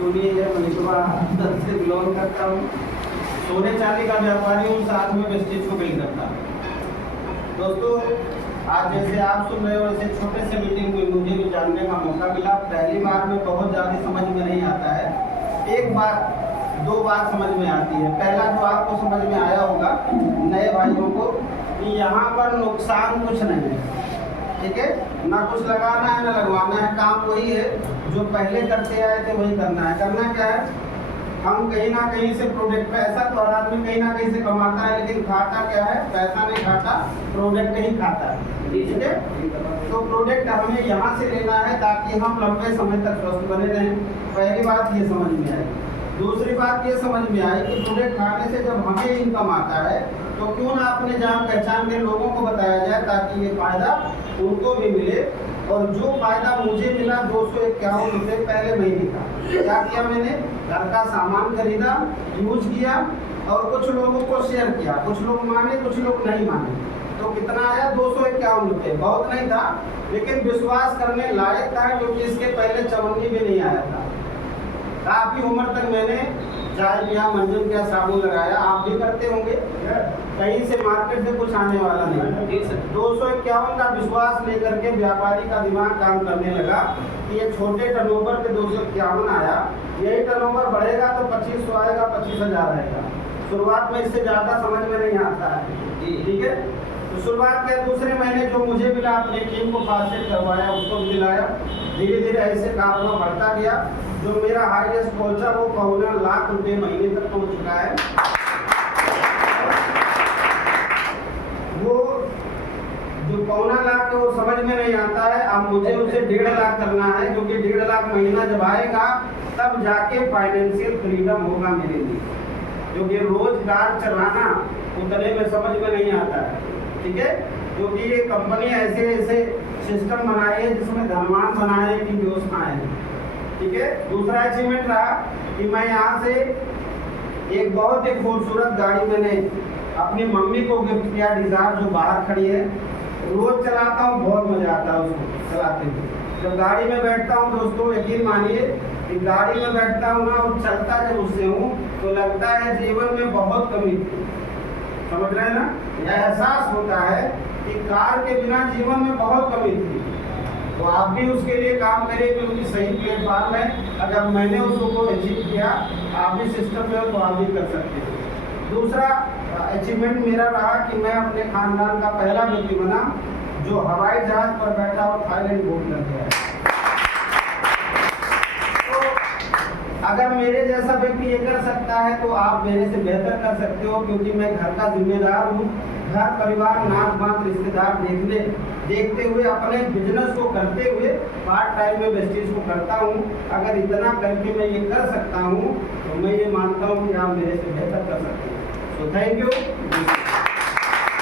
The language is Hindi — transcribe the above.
सुनिए, मैं सुबह से बिलोंग करता हूँ, सोने चांदी का व्यापारी हूँ, साथ में वेस्टेज को बिल करता हूँ। दोस्तों, आज जैसे आप सुन रहे हो वैसे छोटे से मीटिंग में मुझे भी जानने का मौका मिला। पहली बार में बहुत ज़्यादा समझ में नहीं आता है, एक बार दो बात समझ में आती है। पहला जो आपको समझ में आया होगा नए भाइयों को कि यहाँ पर नुकसान कुछ नहीं है, ठीक है, ना कुछ लगाना है ना लगवाना है, काम वही है जो पहले करते आए थे वही करना है। करना क्या है, हम कहीं ना कहीं से प्रोडक्ट, पैसा तो हर आदमी कहीं ना कहीं से कमाता है, लेकिन खाता क्या है, पैसा नहीं खाता, प्रोडक्ट ही खाता है, ठीक है। तो प्रोडक्ट हमें यहाँ से लेना है ताकि हम लंबे समय तक स्वस्थ बने रहें। पहली बात ये समझ में आई। दूसरी बात ये समझ में आई कि प्रोडक्ट खाने से जब हमें इनकम आता है तो क्यों ना अपने जान पहचान के लोगों को बताया जाए ताकि ये फायदा उनको भी मिले। और जो फायदा मुझे मिला 251 रुपये पहले महीने का, क्या किया मैंने, घर का सामान खरीदा, यूज किया और कुछ लोगों को शेयर किया। कुछ लोग माने, कुछ लोग नहीं माने, तो कितना आया 251 रुपये। बहुत नहीं था लेकिन विश्वास करने लायक था, क्योंकि इसके पहले चवन्नी भी नहीं आया था। काफ़ी उम्र तक मैंने चाय पिया, मंजन किया, साबुन लगाया, आप भी करते होंगे, कहीं से मार्केट से कुछ आने वाला नहीं। 251 का विश्वास लेकर के व्यापारी का दिमाग काम करने लगा कि ये छोटे टर्नओवर पे 251 आया, यही टर्नओवर बढ़ेगा तो 2500 आएगा, 25,000 आएगा। शुरुआत में इससे ज़्यादा समझ में नहीं आता है, ठीक है। तो शुरुआत के दूसरे महीने जो मुझे मिला, अपनी टीम को फास्टेट करवाया, उसको भी दिलाया। धीरे धीरे ऐसे कारोबार बढ़ता गया। जो मेरा हाईएस्ट पहुंचा वो 1.25 लाख रुपए महीने तक पहुंच चुका है। वो जो 1.25 लाख वो समझ में नहीं आता है, अब मुझे उसे 1.5 लाख करना है, क्योंकि 1.5 लाख महीना जब आएगा तब जाके फाइनेंशियल फ्रीडम होगा मेरे लिए। क्योंकि रोजगार चलाना उतने में समझ में नहीं आता है, ठीक है। क्योंकि ये कंपनी ऐसे ऐसे सिस्टम बनाई है जिसमें धनवान बनाने की व्यवस्था है, ठीक है। दूसरा अचीवमेंट रहा कि मैं यहाँ से एक बहुत ही खूबसूरत गाड़ी मैंने अपनी मम्मी को गिफ्ट किया, डिजायर, जो बाहर खड़ी है। रोज चलाता हूँ, बहुत मजा आता है उसको चलाते हुए। जब गाड़ी में बैठता हूँ दोस्तों, यकीन मानिए कि गाड़ी में बैठता हूँ ना और चलता जब उससे हूँ तो लगता है जीवन में बहुत कमी थी। समझ रहे हैं ना, यह एहसास होता है कि कार के बिना जीवन में बहुत कमी थी। तो आप भी उसके लिए काम करिए, क्योंकि सही प्लेटफॉर्म है। अगर मैंने उसको अचीव किया, आप भी सिस्टम में हो तो आप भी कर सकते हैं। दूसरा अचीवमेंट मेरा रहा कि मैं अपने खानदान का पहला व्यक्ति बना जो हवाई जहाज पर बैठा और थाईलैंड घूम कर गया है। तो अगर मेरे जैसा व्यक्ति ये कर सकता है तो आप मेरे से बेहतर कर सकते हो, क्योंकि मैं घर का जिम्मेदार हूँ। घर परिवार, नात मात रिश्तेदार देखते हुए अपने बिजनेस को करते हुए पार्ट टाइम में वेस्टेज को करता हूँ। अगर इतना करके मैं ये कर सकता हूँ तो मैं ये मानता हूँ कि आप मेरे से बेहतर कर सकते हैं। So thank you.